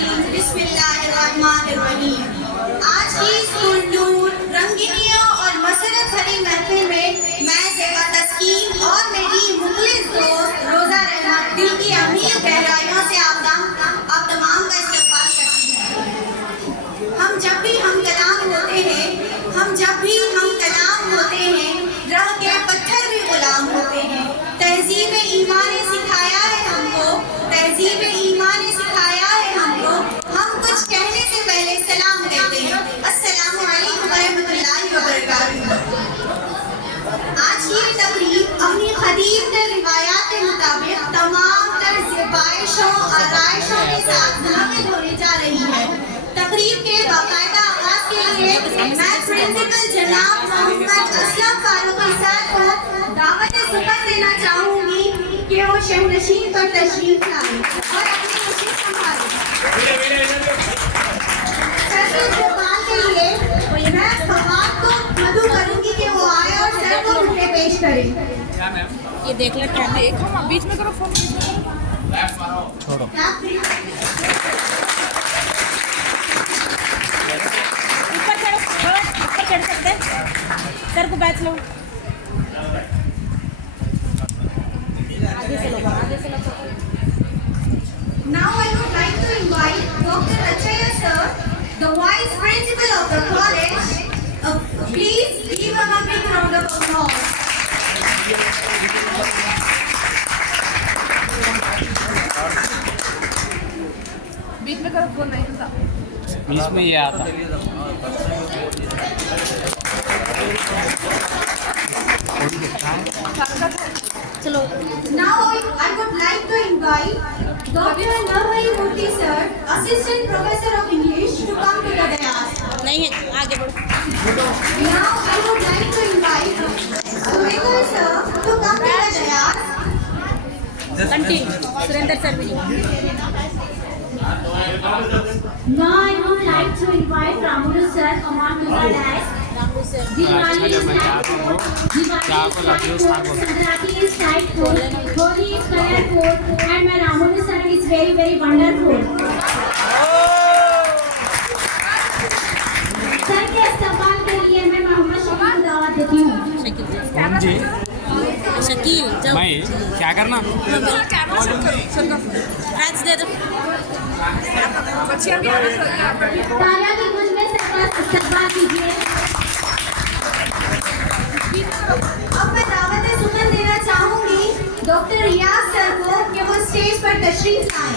अज़ीम, बिस्मिल्लाहिर्रहमानिर्रहीम। आज की इस नूर, रंगीनियों और मसरत भरी महफिल में मैं ज़ेबा तस्कीन और मेरी मुखलिस दोस्त रोज़ा रहमत दिल की अमीर गहराइयों से आप तमाम का इस्तकबाल करती हूँ। हम जब भी हम कलाम होते हैं, रह के पत्थर भी गुलाम होते हैं। तहजीब ईमान ने सिखाया है हमको, हम कुछ कहने से पहले सलाम देते हैं। अस्सलामु अलैकुम वरहमतुल्लाहि वबरकातुहू। आज की तकरीब अपनी खतीब के रिवायात के मुताबिक तमाम तर ज़बाइशों और आराइशों के साथ मुनक़िद होने जा रही है। तकरीब के बाकायदा आगाज़ के लिए मैं प्रिंसिपल जनाब मोहम्मद असलम फारूकी साहब को दावत सुकत देना चाहूँगी कि वो शहनशीन पर तशरीफ लाएं और अपनी खुशी संभालें। सर के इस्तकबाल के लिए मैं फवाद को मदऊ करूँगी कि वो आए और सर को मुझे पेश करें। ये देख ले क्या है, हम बीच में करो फोन, छोड़ो। ऊपर चढ़ सकते, सर को बैठ लो, आगे से लो। Now I would like to invite Dr. Achaya sir, the Vice Principal of the college. Please give him a big round of applause. बीच में करो फोन, नहीं होता बीच में ये आता। चलो। Now I would like to invite Dr. Navai Murthy sir, Assistant Professor of English, to come to the dais. नहीं है, आगे बढ़ो। Now I would like to invite Surekar sir to come to the dais. Continue, Surendra sir भी। Now I would like to invite Ramulu sir come on to the dais. Diwali is light food, Sankrati is light food, Holi is colorful, and my Ramulu sir is very very wonderful. Sir के इस्तकबाल के लिए मैं मोहम्मद शकील को दावत देती हूँ। जी शकील जब भाई क्या करना? राज दे दो। तालियां की गूंज में सर का इस्तकबाल कीजिए। अब मैं दावत सुकन देना चाहूंगी डॉक्टर रियाज सर को कि वो स्टेज पर तशरीफ लाएं।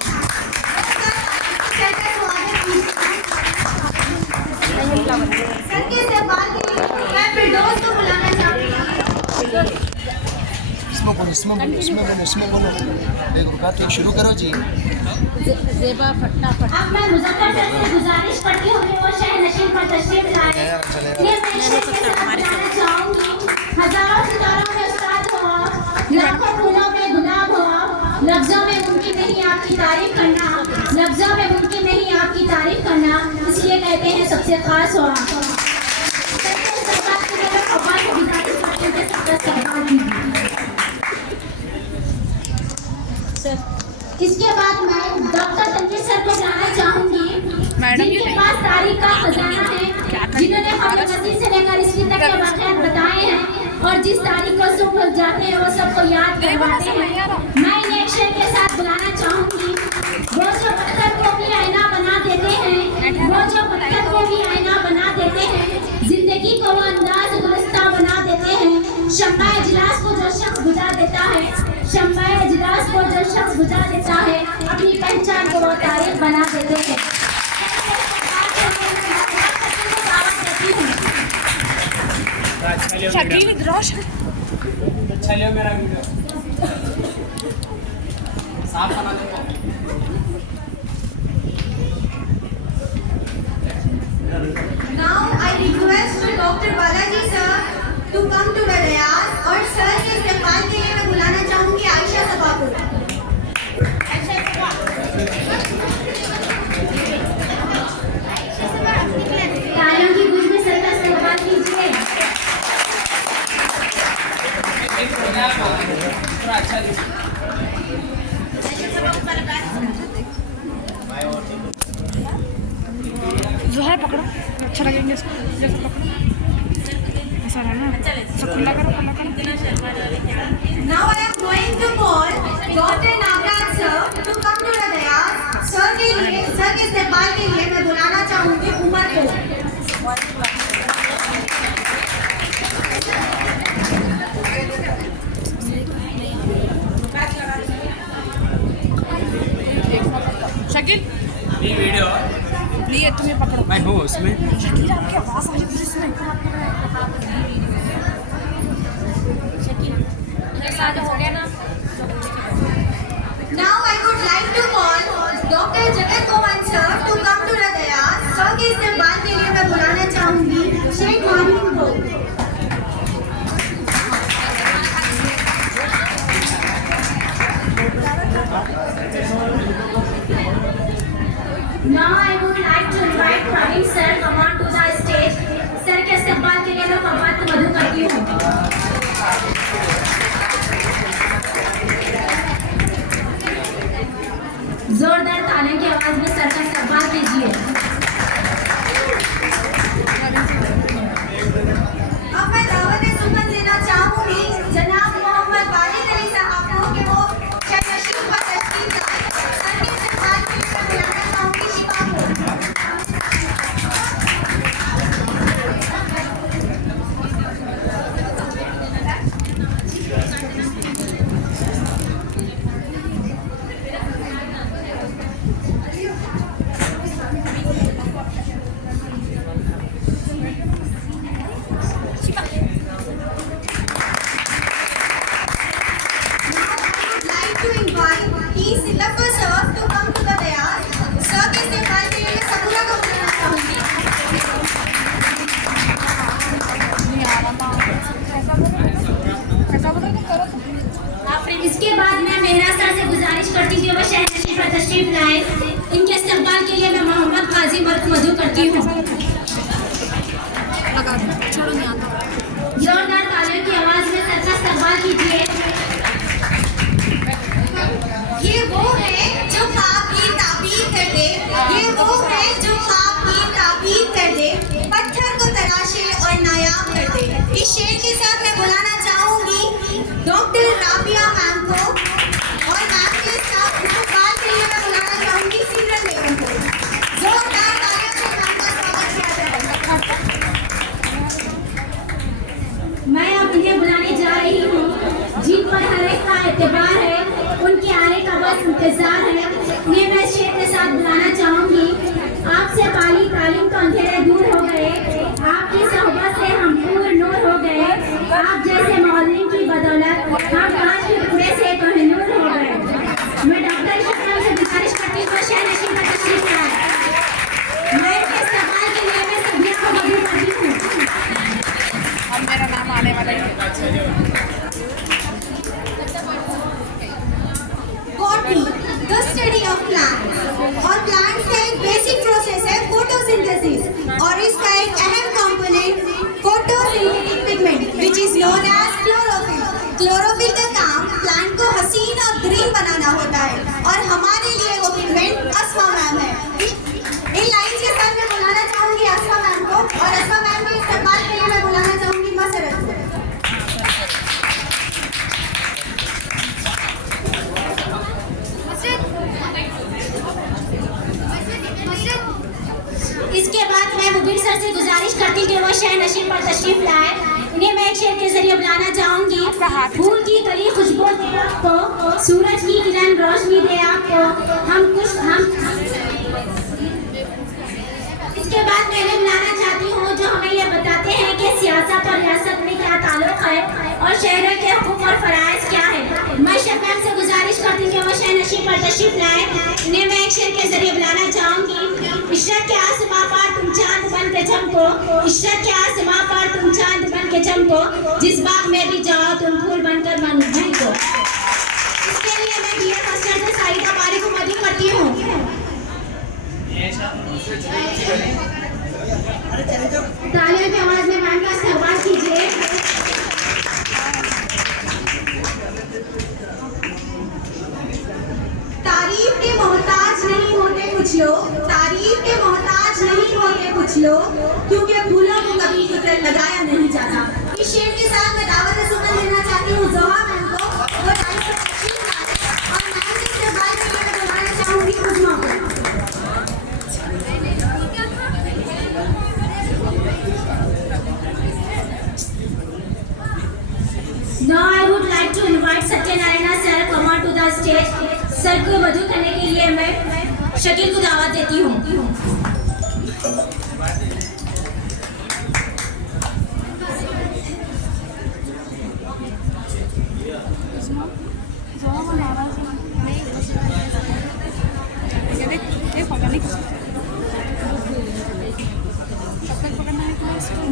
सर का स्वागत कीजिए। सर के इस्तकबाल के लिए मैं फिरदौस को बुलाना चाहूंगी। इसमें बोलो एक रुपया ठीक शुरू करो जी। ज़ेबा फटाफट। अब मैं मुज़फ़्फ़र सर से गुजारिश करती हूँ कि वो शहनशीन पर तशरीफ लाएं। ये मैं शेर के साथ बताना चाहूँगी। हज़ारों सितारों में उस्ताद हो आप, लाखों फूलों में गुलाब हो आप, लफ्ज़ों में मुमकिन नहीं आपकी तारीफ करना, इसलिए कहते हैं सबसे खास हो आप। सर के इस्तकबाल के लिए मैं फव्वाद को गुजारिश करती हूँ कि सबका इस्तकबाल कीजिए। इसके बाद मैं डॉक्टर तनवीर सर को बुलाना चाहूंगी, जिनके पास तारीख का खजाना है, जिन्होंने हमें मसीह से लेकर इसकी तक के वाक़यात बताए हैं और जिस तारीख को सुन भूल जाते हैं वो सबको याद करवाते हैं। मैं इन्हें एक शेर के साथ बुलाना चाहूंगी। वो जो पत्थर को भी आईना बना देते हैं, जिंदगी को वो अंदाज गुलिस्तां बना देते हैं। शम्मा इजलास को जो शख्स बुझा देता है, अपनी पहचान को वो तारीफ बना देते हैं। शकील रोशन चलिए मेरा वीडियो साफ बना दो। Now I request Dr. Balaji sir to come to the dais और सर के इस्तकबाल के लिए मैं बुलाना चाहूंगी आयशा सभा को। तालियों की गूंज में सर का इस्तकबाल कीजिए। पूरा अच्छा है, पकड़ो अच्छा लगेंगे इसको, जैसे पकड़ो ऐसा रहना, ऐसा खुला करो, खुला करो। Now I am going to call Dr. Nagraj sir to come to the dais. Sir के इस्तेमाल के लिए मैं बुलाना चाहूंगी उमर को। शकील ये वीडियो नहीं है, तुम्हें पकड़ो, मैं हूँ उसमें। शकील आपकी आवाज़ आ रही है इसमें। Now I would like to call Dr. Jagat Mohan sir to come to the dais. Sir के इस्तेमाल के लिए मैं बुलाना चाहूंगी शेख माहिम को। Now I would like to invite Praveen sir come on to the stage. Sir के इस्तेमाल के लिए मैं मोहम्मद मधु करती हूँ। जोरदार तालियों की आवाज में सर का इस्तेमाल कीजिए। अब मैं दावत सुमन देना चाहूंगी जनाब मोहम्मद वालिद अली साहब को कि वो तशरीफ पर तशरीफ लाए। सर के इस्तेमाल के लिए मैं बुलाना चाहूंगी शिफा को। इसके बाद मैं मेहरा सर से गुजारिश करती हूँ कि वो शहर नशीब पर तशरीफ लाए। इनके इस्तेमाल के लिए मैं मोहम्मद काजी मधु करती हूँ। जोरदार तालियों की आवाज में सर का इस्तेमाल कीजिए। ये वो है जो ख्वाब की ताबीर कर दे। ये वो है जो ख्वाब की ताबीर कर दे, पत्थर को तराशे और नायाब कर दे। इस शेर के साथ मैं बुलाना चाहूंगी डॉक्टर राबिया मैम को और मैम के साथ इस्तेमाल के लिए मैं बुलाना चाहूंगी सिमरन बेगम को। जोरदार तालियों से मैम का स्वागत किया जाए। मैं अब इन्हें बुलाने जा रही हूँ जिन पर हर एक का एतबार है, उनके आने का बस इंतजार है। इन्हें मैं शेर के साथ बुलाना चाहूंगी। आपसे पाली तालीम तो अंधेरे दूर हो गए, आपकी सोहबत से हम पूर नूर हो गए। आप जैसे मौलवी की बदौलत हम कांच के टुकड़े से कोहिनूर हो गए। मैं डॉक्टर शक्ल से गुजारिश करती हूँ शहर नशीब पर तशरीफ लाए। मैं इनके इस्तेमाल के लिए मैं सभी को मदद करती हूँ। अब मेरा नाम आने वाला है। Botany, the study of plants। और plants का एक बेसिक प्रोसेस है फोटोसिंथेसिस और इसका एक अहम component photosynthetic pigment which is known as chlorophyll। Chlorophyll का काम प्लांट को हसीन और ग्रीन बनाना होता है और हमारे लिए वो पिगमेंट अस्मा मैम है। इन लाइन के साथ मैं बुलाना चाहूंगी अस्मा मैम को और अस्मा मैम के इस्तेमाल के लिए मैं बुलाना चाहूंगी मसरत को। इसके बाद मैं मुबीर सर से गुजारिश करती हूँ कि वो शहर नशीब पर तशरीफ लाए। इन्हें मैं एक शेर के जरिए बुलाना चाहूंगी। फूल की कली खुशबू दे आपको, सूरज की किरण रोशनी दे आपको, हम इसके बाद मैं इन्हें बुलाना चाहती हूँ जो हमें ये बताते हैं कि सियासत और रियासत में क्या ताल्लुक है और शहरों के हुकूक और फराइज क्या है। मैं शबनम से गुजारिश करती हूँ कि वो शहर नशीब पर तशरीफ लाए। इन्हें मैं एक शेर के जरिए बुलाना चाहूंगी। इशरत के आसमां पर तुम चांद बन के चमको, इशरत के आसमां पर तुम चांद बन के चमको, जिस बाग में भी जाओ तुम फूल बनकर मन को। इसके लिए मैं बीए फर्स्ट ईयर से साइदा बारी को मदद करती हूँ। तालियों की आवाज में मैम का इस्तेमाल कीजिए। तारीफ के मोहताज नहीं होते कुछ लोग, तारीफ के मोहताज नहीं होते कुछ बच लो, क्योंकि फूलों को कभी लगाया नहीं जाता। इस शेर के साथ मैं दावत सुमन देना चाहती हूँ जोहा मैम को, वो डांस में अच्छी गाती है, और मैम से इस्तेमाल करके मैं बुलाना चाहूँगी उज़मा को। Now I would like to invite Satyanarayana sir come on to the stage. Sir को मधु करने के लिए मैं शकील को दावत देती हूँ।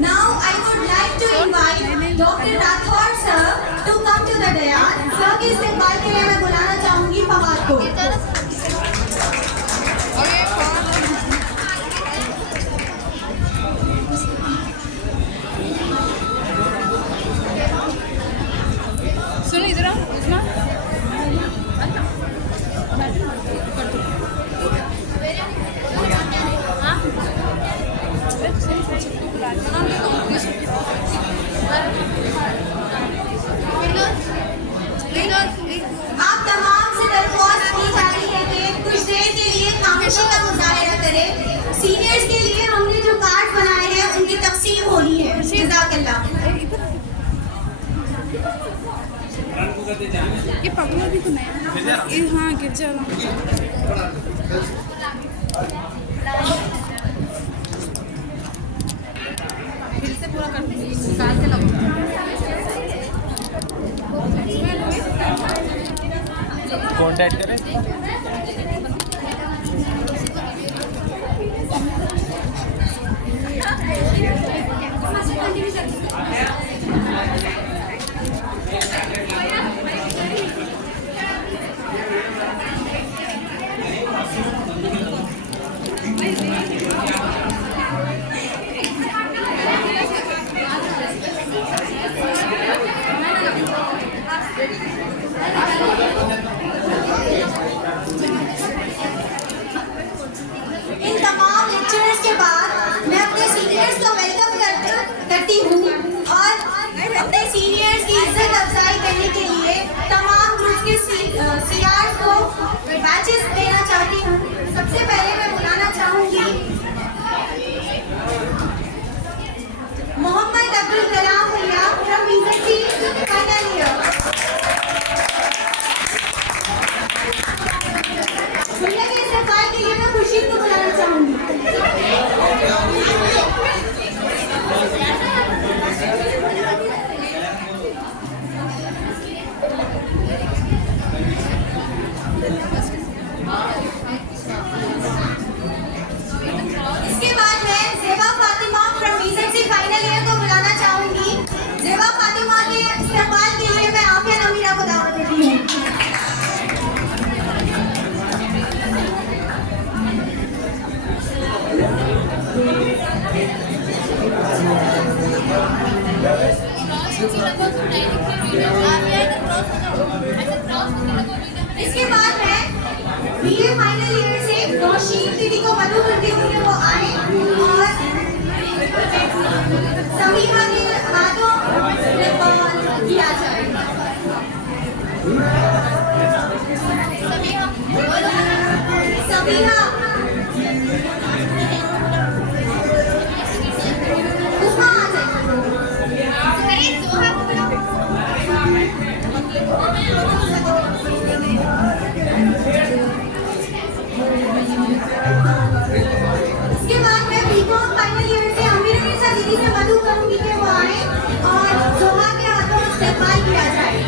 Now I would like to invite Dr. Rathod sir to come to the dais. Sir के इस्तेमाल के लिए मैं बुलाना चाहूँगी फवाद को। सुनो इधर आओ उज़मा। आप तमाम से दरख्वास्त की जा रही है कि कुछ देर के लिए खामोशी का मुजाहिरा करें। सीनियर्स के लिए हमने जो कार्ड बनाए हैं उनकी तकसीम होनी है। जज़ाकल्लाह। ये पगला भी तो नया है। हाँ गिर जाओ। फिर से पूरा कर निकाल के लगो। कॉन्टैक्ट करें। इन तमाम लेक्चरर्स के बाद मैं अपने सीनियर्स को वेलकम करती हूँ और अपने सीनियर्स की इज्जत अफजाई करने के लिए तमाम ग्रुप के सीआर को बैचेस देना चाहती हूँ। सबसे पहले मैं बुलाना चाहूँगी मोहम्मद अब्दुल कलाम भैया फ्रॉम यूनिवर्सिटी फाइनल ईयर। भैया के इस्तेमाल के लिए मैं खुर्शीद को बुलाना चाहूँगी। इसके बाद मैं Zeba Fatima from BJC final year को बुलाना चाहूँगी। ज़ेबा फातिमा के इस्तेमाल के लिए मैं आफिया नमीरा को दावत देती हूँ। इसके बाद मैं बीए फाइनल ईयर से नौशीन दीदी को मदद करती हूँ कि वो आए और समीमा के हाथों इस्तेमाल किया जाए। समीमा उस्मा आ जाए। इसके बाद मैं बीकॉम फाइनल ईयर से अमीर निसा दीदी से मदद करूंगी कि वो आए और जोहा के हाथों इस्तेमाल किया जाए।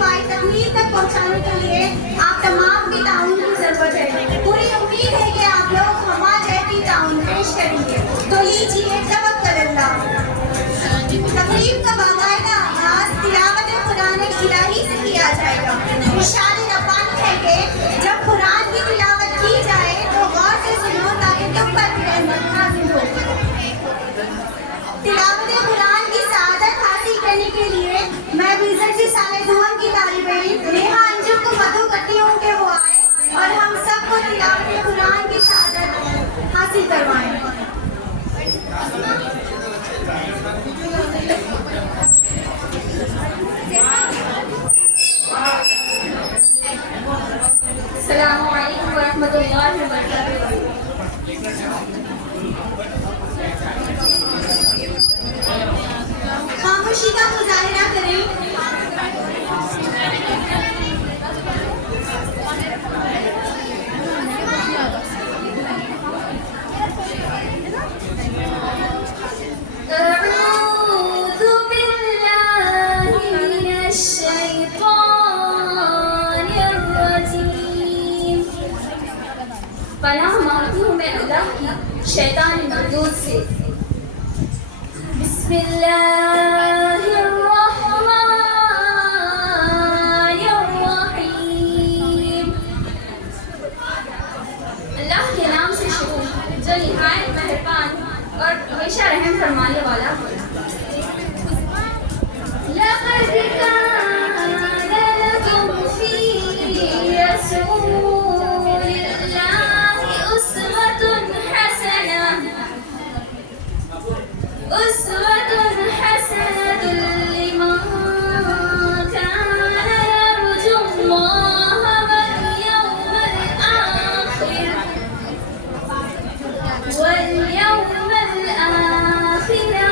पाए तकमील तक पहुंचाने के लिए आप तमाम की ताउन की जरूरत है। पूरी उम्मीद है कि आप लोग हमा जैसी ताउन पेश करेंगे। तो लीजिए तवक्कल। तकरीब का बाकायदा आगाज तिलावत कुरान इलाही से किया जाएगा। इरशाद रब्बानी है कि जब कुरान की तिलावत की जाए तो गौर से सुनो ताकि तुम पर भी रहमत नाज़िल हो। तिलावत कुरान की सआदत हासिल करने के लिए मैं बिज़नेस साले दुआन की तालिबे इल्म नेहा अंजुम को मदू करती हूँ कि वो आए और हम सबको तिलावत कुरान की सआदत हासिल करवाएं। अस्सलामु अलैकुम वरहमतुल्लाहि वबरकातुहू। खामोशी का मुजाहिरा करें। अऊज़ु बिल्लाहि मिनश शैतानिर रजीम। पनाह मांगती हूँ मैं अल्लाह की शैतान मरदूद से। बिस्मिल्लाहिर्रहमानिर्रहीम। अल्लाह के नाम से शुरू जो निहायत मेहरबान और हमेशा रहम फरमाने वाला है। लक़द कान लकुम फ़ी रसूलिल्लाहि उस्वतुन हसनह लिमन कान यरजुल्लाह वल यौमल आखिर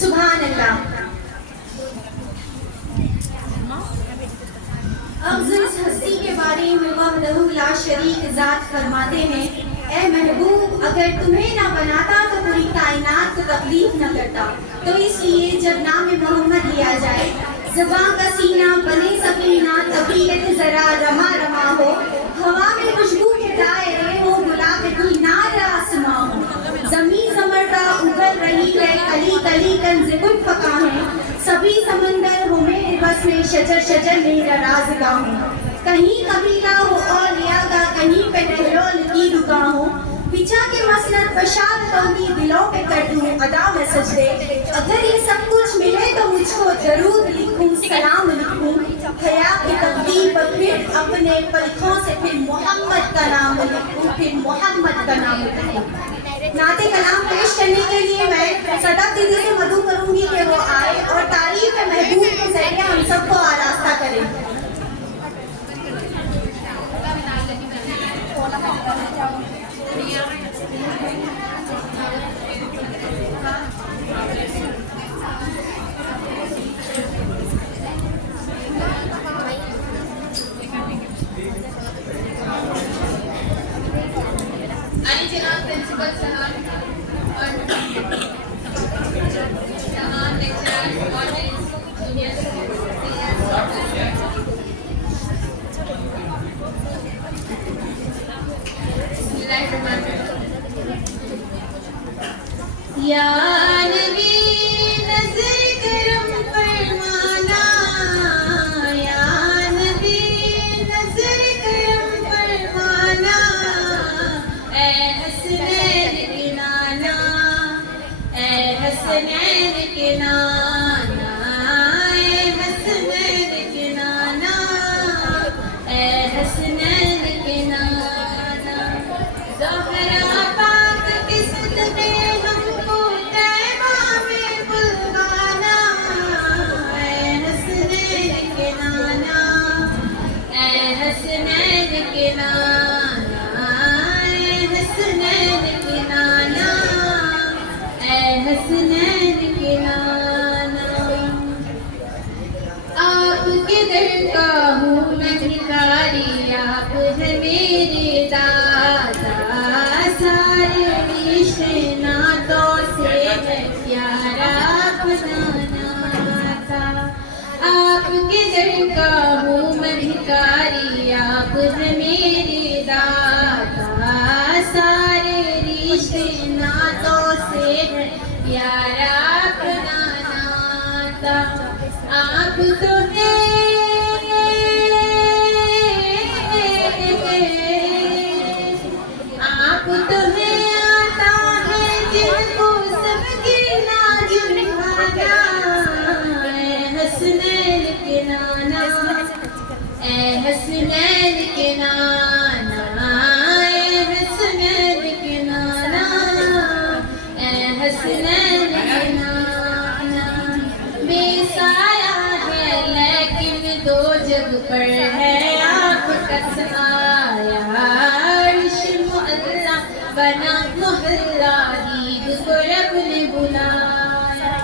सुभान अल्लाह। अफज़ल इस हस्ती के बारे में वहदहू ला शरीक ज़ात फरमाते हैं, ए महबूब अगर तुम्हें ना बनाता तो पूरी कायनात को तकलीफ न करता। तो इसलिए जब नाम मोहम्मद लिया जाए ज़बां का सीना बने सफीना, तबीयत जरा रमा रमा हो, हवा में खुशबू के दायरे हो, गुलाब की नार आसमां हो, ज़मीन ज़मरदा उगल रही है, कली कली कंज़ गुलफ़का है, सभी समंदर हो मेरे बस में, शजर शजर मेरा राज़गाह हो। कहीं कबीला हो और रिया का, कहीं पे टहलोल की दुकान हो, पिछा के मसनद बशारतों की दिलों पे कर दूं अदा में सजदे। अगर ये सब कुछ मिले तो मुझको दरूद लिखूं, सलाम लिखूं, हया की तकदीर पर फिर अपने पलकों से फिर मोहम्मद का नाम लिखूं, फिर मोहम्मद का नाम लिखूं। नाते कलाम पेश करने के लिए मैं सदक दीदी से मदू करूंगी कि वो आए और तारीफ महबूब के जरिए हम सबको आरास्ता करें। Ali Janab Principal Sahab या नबी नज़र करम फरमाना, या नबी नज़र करम फरमाना, ऐ हसनैन के नाना, ऐ हसनैन के नाना, ऐ हसनैन के नाना, ऐ हसनैन के नाना। ज़हरा पाक के सदक़े हमको तैबा में बुलवाना, ऐ हसनैन के नाना, ऐ हसनैन के नाना, ऐ हसनैन के नाना, ऐ हसनैन के नाना। आपके दर का हूँ मैं भिखारी, आप है मेरे दादा, सारे रिश्ते नातों से है प्यारा अपना नाता। आपके दर का हूँ मैं भिखारी, आप है मेरे दादा, सारे रिश्ते नातों से है प्यारा अपना नाता। आप तो है, आप तो है आता है जिनको सबके नाजुर्माना, ऐ हसनैन के नाना, ऐ हसनैन के नाना, ऐ हसनैन के नाना, ऐ हसनैन के नाना। बेसाया है लेकिन दो जग पर है आपका साया, अर्श मुअल्ला बना मोहल्ला, ईद को रब ने बुलाया।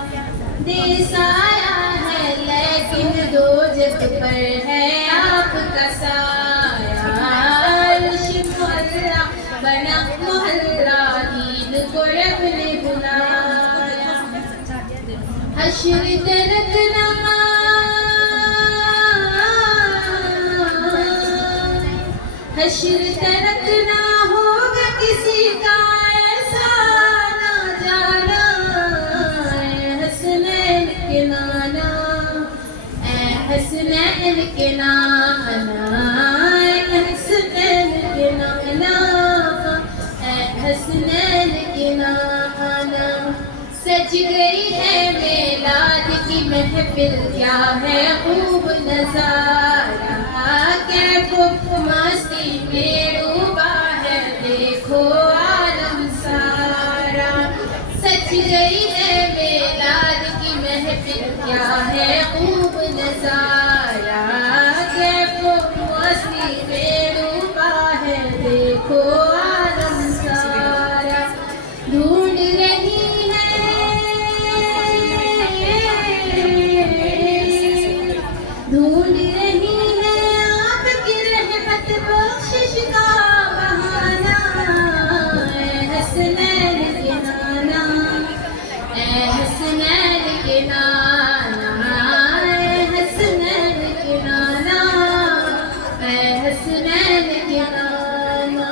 देसाया है लेकिन दो जग पर है आपका साया, अर्श मुअल्ला बना मोहल्ला, ईद को रब ने बुलाया। हश्र तरकना, हश्र तरकना होगा किसी का ऐसा ना जाना, ऐ हसनैन के नाना, ऐ हसनैन के नाना, ऐ हसनैन के नाना, ऐ हसनैन के नाना। सज गई है मेलाद की महफिल, क्या है खूब नजारा, कैफो मस्ती में डूबा है देखो आलम सारा। सज गई है मेलाद की महफिल, क्या है खूब नजारा, कैफो मस्ती में डूबा है देखो आलम सारा। ढूंढ रही ढूंढ रही है आपकी रहमत बख्शिश का बहाना, ऐ हसनैन के नाना, ऐ हसनैन के नाना, ऐ हसनैन के नाना, ऐ हसनैन के नाना।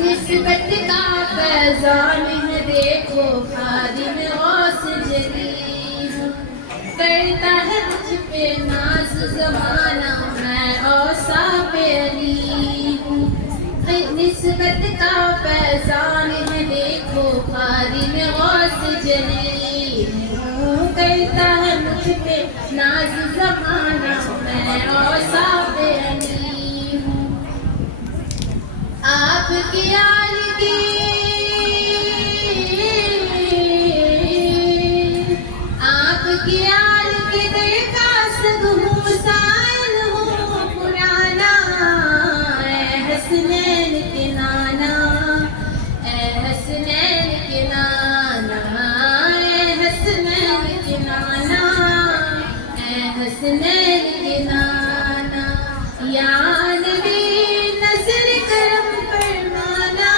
निस्बत का फैज़ान है देखो खादिम गौस जली, करता है मुझ पे नाज ज़माना, मैं औसा पे अली हूँ। निस्बत का फैज़ान है देखो खादिम गौस जली हूँ, करता है मुझ पे नाज ज़माना, मैं औसा पे अली हूँ। आपकी आलगी आपकी आल के दरखास्त हूँ साइल हूँ पुराना, ऐ हसनैन के नाना, ऐ हसनैन के नाना, ऐ हसनैन के नाना, ऐ हसनैन के नाना। या नबी नज़र करम फरमाना,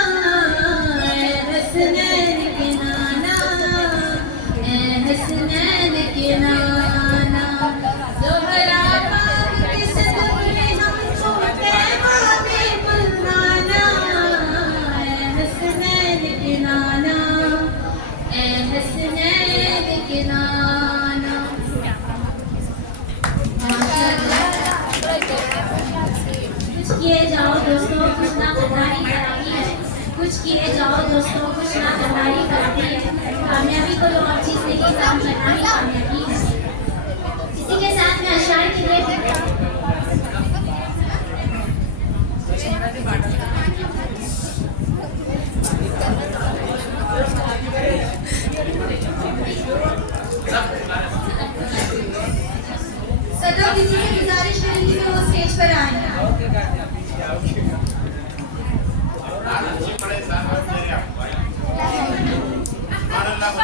कुछ किए जाओ दोस्तों, कुछ ना तैयारी करती है। कामयाबी को तो और चीज नहीं, काम करना ही कामयाबी है। इसी के साथ में अशार के लिए सदर दीदी से गुजारिश करेंगी कि वो स्टेज पर आए।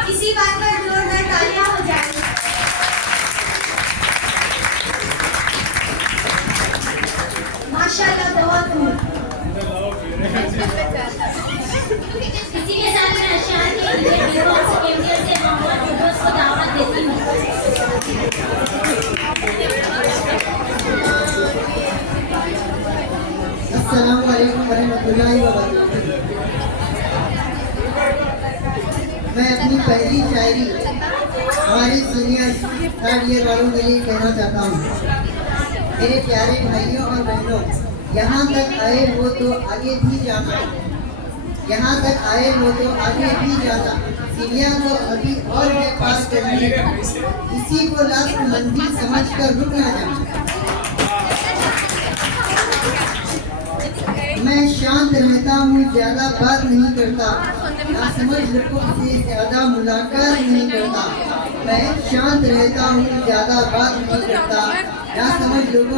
इसी बात पर जोरदार तालियां हो जाए। माशाल्लाह बहुत खूब। इसी के साथ में अशार के लिए बिल्कुल सेकेंडरी से मोहम्मद फिरोज को दावत देती हूँ। अस्सलामु अलैकुम वरहमतुल्लाहि वबरकातुहू। मैं अपनी पहली शायरी हमारे सीनियर थर्ड ईयर वालों के लिए कहना चाहता हूँ। मेरे प्यारे भाइयों और बहनों, यहाँ तक आए हो तो आगे भी जाना, यहाँ तक आए हो तो आगे भी जाना, सीढ़ियाँ तो अभी और है पास करनी, किसी को लास्ट मंजिल समझ कर रुक ना जाना। मैं शांत रहता हूँ, ज्यादा बात नहीं करता, ना समझ लोगों से ज्यादा मुलाकात नहीं करता। मैं शांत रहता हूँ, ज्यादा बात नहीं करता, ना समझ लोगों